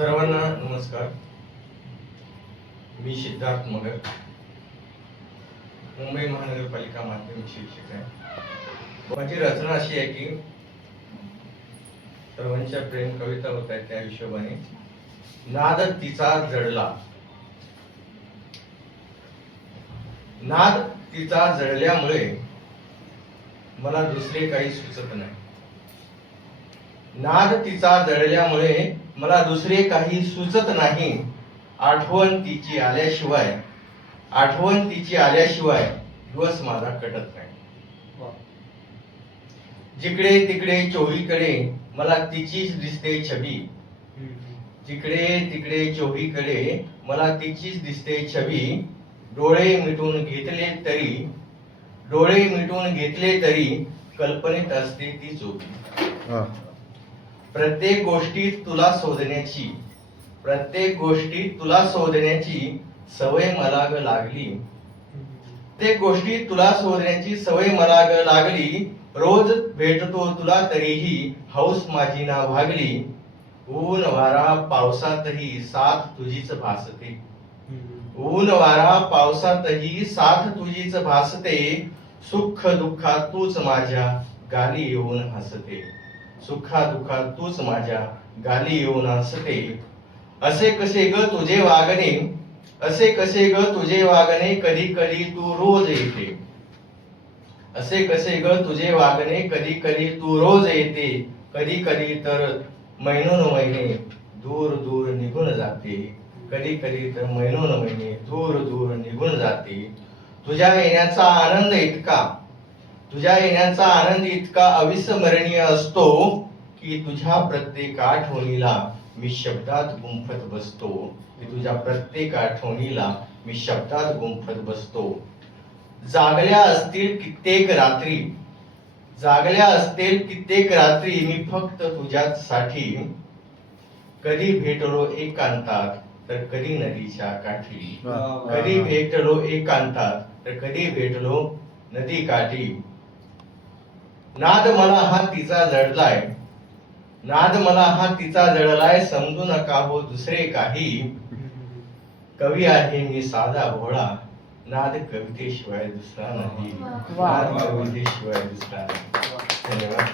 सर्वांना नमस्कार. मी सिद्धार्थ मगर, मुंबई महानगरपालिका माध्यमिक शिक्षक आहे. माझी रचना अशी आहे की सर्वांच्या प्रेम कविता होत आहेत त्या हिशोबाने. नाद तिचा जडला, नाद तिचा जडल्यामुळे मला दुसरे काही सुचत नाही. नाद तिचा जडल्यामुळे मला दुसरे काही सुचत नाही. आठवण तिची आल्याशिवाय, आठवण तिची आल्याशिवाय दिवस माझा कटत नाही. जिकडे तिकडे चोहीकडे मला तिचीच दिसते छबी. जिकडे तिकडे चोहीकडे मला तिचीच दिसते छबी. डोळे मिटून घेतले तरी, डोळे मिटून घेतले तरी कल्पनेत असते ती चोखी. प्रत्येक गोष्टीत तुला शोधण्याची, प्रत्येक गोष्टीत तुला शोधण्याची सवय मला ग लागली. प्रत्येक गोष्टीत तुला शोधण्याची सवय मला ग लागली. रोज भेटतो तुला तरीही हौस माझी ना भागली. ऊन वारा पावसातही साथ तुझीच भासते. ऊन वारा पावसातही साथ तुझीच भासते. सुख दुःखात तूच माझ्या गाली येऊन हसते. सुखा दुःखात तूच माझ्या गाली येऊन हसते. असे कसे ग तुझे वागणे, असे कसे ग तुझे वागणे कधी कधी तू रोज येते. असे कसे ग तुझे वागणे कधी कधी तू रोज येते. कधी कधी तर महिनोन महिने दूर दूर निघून जाते. कधी कधी तर महिनोन महिने दूर दूर निघून जाते. तुझ्या येण्याचा आनंद इतका, तुझ्या येण्याचा आनंद इतका अविस्मरणीय असतो की तुझ्या प्रत्येक आठवणीला मी शब्दात गुंफत बसतो. की तुझ्या प्रत्येक आठवणीला मी शब्दात गुंफत बसतो. जागल्या असतील कित्येक रात्री, जागल्या असतील कित्येक रात्री मी फक्त तुझ्यासाठी. कधी भेटलो एकांतात तर कधी नदीच्या काठी. कधी भेटलो एकांतात तर कधी भेटलो नदी काठी. नाद मला हा तिचा जडलाय, नाद मला हा तिचा जडलाय. समजू नका हो दुसरे काही. कवी आहे मी साधा भोळा, नाद कवितेशिवाय दुसरा नाही. नाद कवितेशिवाय दुसरा नाही. धन्यवाद.